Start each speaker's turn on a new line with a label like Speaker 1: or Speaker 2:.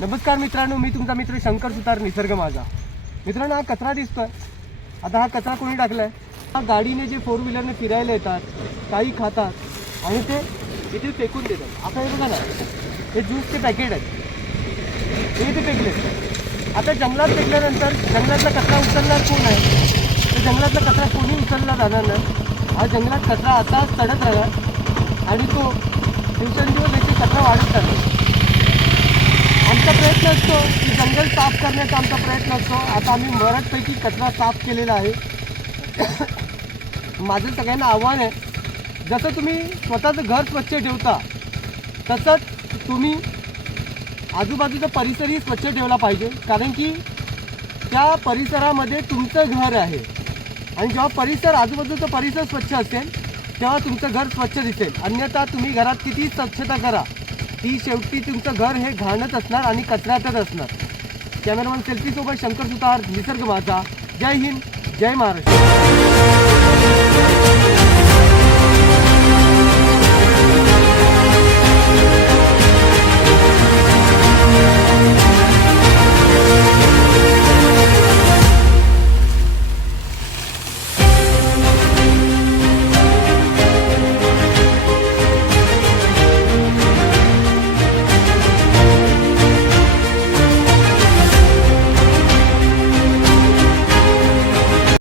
Speaker 1: नमस्कार मित्रांनो मी तुमचा मित्र शंकर सुतार निसर्ग माझा. मित्रांनो हा कचरा दिसतोय. आता हा कचरा कोणी टाकलाय? हा गाडीने जे फोर व्हीलरने फिरायला येतात काही खातात आणि ते इथे फेकून देतात. आता हे बघा ना हे ज्यूसचे पॅकेट आहेत. हे इथे फेकले. आता जंगलात फेकल्यानंतर जंगलातला कचरा उचलणार कोण आहे? तर जंगलातला कचरा कोणी उचलला जाणार नाही. हा जंगलात कचरा आता चढत राहणार. आणि तो दिवसेंदिवस याची कचरा वाढत चालली. आमचा प्रयत्न असतो की जंगल साफ करण्याचा आमचा प्रयत्न असतो. आता आम्ही बऱ्याचपैकी कचरा साफ केलेला आहे. माझं सगळ्यांना आव्हान आहे जसं तुम्ही स्वतःचं घर स्वच्छ ठेवता तसंच तुम्ही आजूबाजूचा परिसरही स्वच्छ ठेवला पाहिजे. कारण की त्या परिसरामध्ये तुमचं घर आहे. आणि जेव्हा परिसर आजूबाजूचा परिसर स्वच्छ असेल तेव्हा तुमचं घर स्वच्छ दिसेल. अन्यथा तुम्ही घरात किती स्वच्छता करा ती शेवटी तुमचं घर हे घाणच असणार आणि कचऱ्यातच असणार. कॅमेरामन सेल्फीसोबत शंकर सुतार निसर्ग माझा. जय हिंद जय महाराष्ट्र.